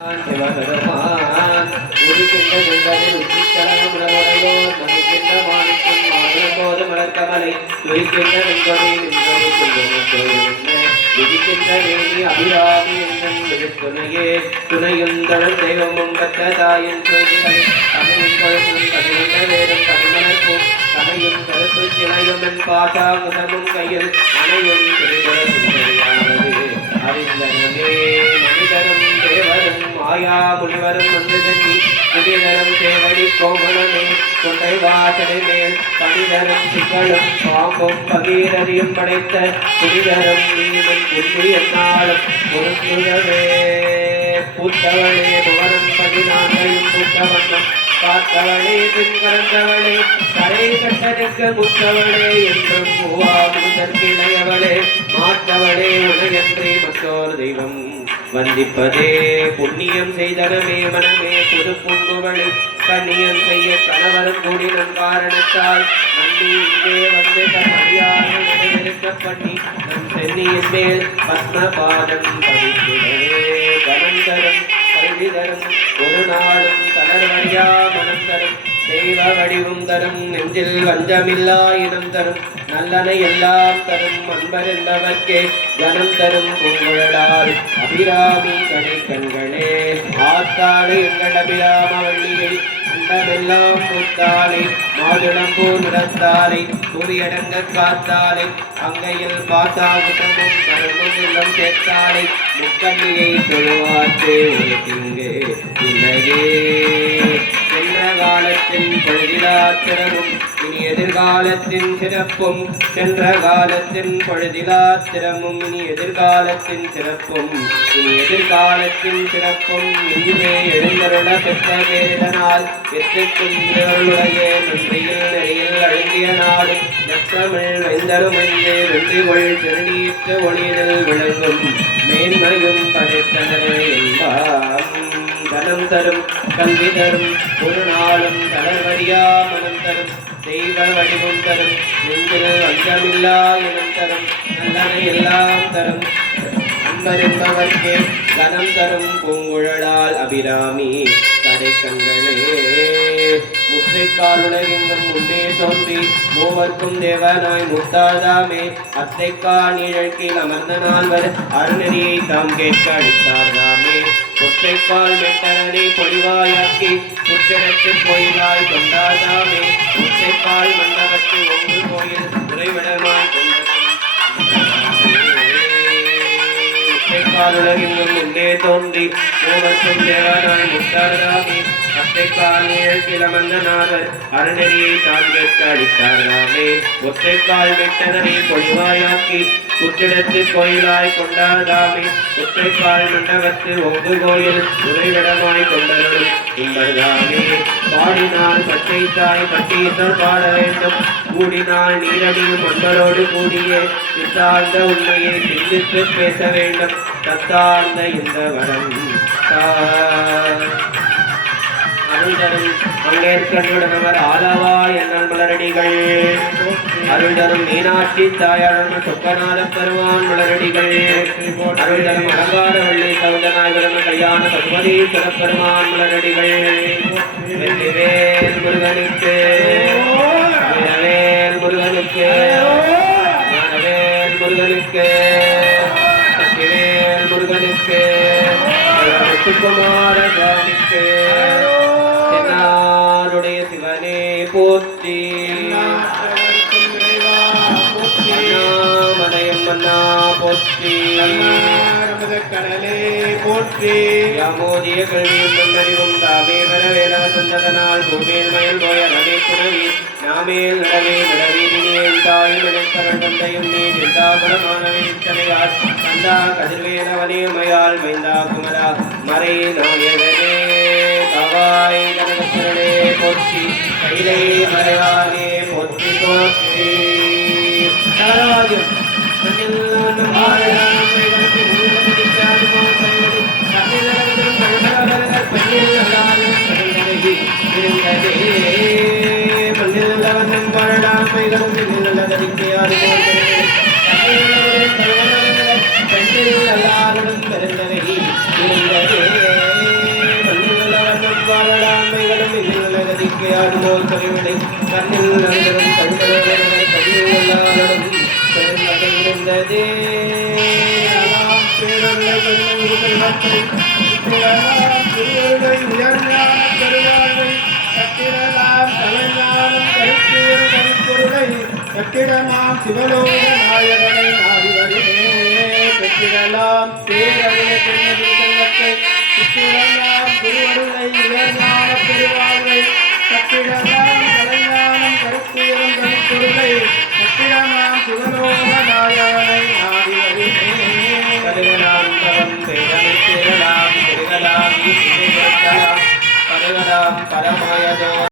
சிவபெருமான் உதிக்கின்ற செங்கதில் உச்சிக்கலகம் உணர்வுடையோர் மதிக்கின்ற மாணிக்கும் மாதுளம்போது மலர்கமலை துதிக்கின்ற வெண்கொடி விதிக்கின்ற வேணி அபிராமி என்னும் துணையே துணையுந்தளம் தெய்வமும் பெற்ற தாயின் செய்திகளை தமிழும் கொழுந்தும் தமிழ்ந்த வேறும் தமிழர்க்கும் கதையும் கருத்து சிலையும் என் பாசா முதமும் கையில் அணையும் திருக்குறள் அறிந்தனமே மனிதரும் தேவரும் மாயா முனிவரும் ஒன்று தண்ணி முனிதரும் தேவடி கோமலமே கொண்டை வாசலை மேல் பணிதரும் சிங்களும் பாம்பும் பகீரதியும் படைத்த புனிதரும் நீனும் புள்ளி என்னாலும் பொருந்துதவே பூத்தவளே புவனம் 14 பூத்த வண்ணம் பார்த்தவளே பின்கலந்தவளே கரை கட்டனுக்க முத்தவளே என்றும் மூவாமுதற்கிளையவளே மாற்றவளே உலகென்றே மற்றோர் தெய்வம் வந்திப்பதே புண்ணியம் செய்தனமே மனமே புதுப்புங்குவளை கண்ணியம் செய்ய கணவரும் கூடின காரணத்தால் நம்பி இங்கே வந்து தன் அடியாக நினைவிருக்க பண்ணி நம் சென்னியின் மேல் பத்மபாதம் பதிக்கிறே கனம் தரும் கல்வி தரும் ஒரு நாளும் தளர்வழியா மனம் தரும் தெய்வ வடிவும் தரும் நெஞ்சில் வஞ்சமில்லா இனம் தரும் நல்லனை எல்லாம் தரும் அன்பர் என்பவர்க்கே கனம் தரும் பொங்கலால் அபிராமி கடை கண்களே ஆத்தாளை எங்கள் அபிராம வள்ளியை அண்டமெல்லாம் முத்தாளை மாதுளம்பூ நிறத்தாளை சூரியடங்க காத்தாளை அங்கையில் பாசாகுதமும் கரும்பும் இல்லம் சேர்த்தாளை முக்கண்ணியை தொழுவாற்றே உலகிங்கே இல்லையே சென்ற காலத்தின் பொழுதிலாத்திரமும் இனி எதிர்காலத்தின் சிறப்பும் சென்ற காலத்தின் பொழுதிலாத்திரமும் இனி எதிர்காலத்தின் சிறப்பும் இனி எதிர்காலத்தின் சிறப்பும் இன்றே எழுந்தருள பெற்ற பேரிடனால் வெற்றிக்கும் திருவருளுடைய நன்றியில் நெறியில் அழுந்திய நாடு நற்றமிழ் வெந்தருமென்று வென்றிகொள் திருநீற்ற ஒளியினில் விளங்கும் மேன்மையும் படைத்தனரே என்பார் தனம் தரும் கல்வி தரும் ஒரு நாளும் தளர்வறியா மனம் தரும் தெய்வ வடிவம் தரும் நெஞ்சில் வஞ்சமில்லா இனம் தரும் நல்லனை எல்லாம் தரும் அன்பர் என்பவர்க்கே கனம் தரும் பூங்குழலால் அபிராமி கடைக்கண்களே முத்தைக்கால் உலகெங்கும் முன்னே தோன்றி மூவர்க்கும் தேவனாய் முத்தாதாமே அத்தைக்கால் நிழற்கில் அமர்ந்த நால்வர் அருணரியை தாம் கேட்க அளித்தார்தாமே ஒற்றைக்கால் மெட்டரனை பொழிவாயாக்கி புற்றெடுத்து கோயிலாய் கொண்டாதாமே ஒற்றைக்கால் மண்டபத்து ஒன்று கோயில் உறைவிடமாய் ஒற்றைக்கால் உலகெங்கும் முன்னே தோன்றி மூவர்க்கும் தேவனாய் முத்தார்தாமே அத்தைக்கால் நிழற்கில் அமர்ந்த நால்வர் அருணரியை தாம் கேட்க அளித்தார்தாமே ஒற்றைக்கால் மெட்டரனை பொழிவாயாக்கி புற்றெடுத்து கோயிலாய் கொண்டாதாமே ஒற்றைக்கால் மண்டபத்து ஒங்கு கோயில் உறைவிடமாய் கொண்டருளும் இம்பர்தாமே பாடினால் பச்சை தாய் பட்டீசர் பாட வேண்டும் கூடினால் நீரடியும் அன்பரோடு கூடிய சித்தார்ந்த உண்மையை சிந்தித்து பேச வேண்டும் தத்தார்ந்த இந்த வரம் அருள்தரும் பங்கேற்கனுடனவர் ஆலவா என்னல் மலரடிகள் அருள்தரும் மீனாட்சி தாயாளர் சொக்கநாத பெருமான் மலரடிகள் அருள்தரும் அலங்காரவள்ளி சௌந்தநாயகரம கல்யாண சதுபதி சிறப்பெருமான் மலரடிகள் வெற்றிவேல் முருகனுக்கு வீரவேல் முருகனுக்கு ஞானவேல் முருகனுக்கு சக்திவேல் முருகனுக்கு சுகுமார சுவாமிக்கு தென்னாருடைய சிவனே போற்றி மலையம் மன்னா போற்றி கடலே போற்றி யாமோதிய கல்வியும் நன்னறிவும் தாமே பெற வேலவர் தந்ததனால் பூமேல் மயல் போய நகை புனவி நாமேல் நடவே நடவீதினியேன் தாயும் நினைப்பரன் தந்தையும் நீ சிந்தாபுரமானவே இத்தனையார் கந்தா கதிர்வேலவனே மயால் மைந்தா குமரா மறை நாயகனே காவாய் கனகசரணே போற்றி கைலை மறைவானே போற்றி போற்றி கலராஜம் பெண்ணில் எல்லாரும் பிறந்தவை இருந்ததே போல் கருவிடை கண்ணில் நடுவரும் கண்களோடு கையில் எல்லாரும் பெருந்ததே கட்டிடமாம் சிவலோக நாயகனை நாடி வருமே பெற்றிடலாம் பேரவையை பெண்ணை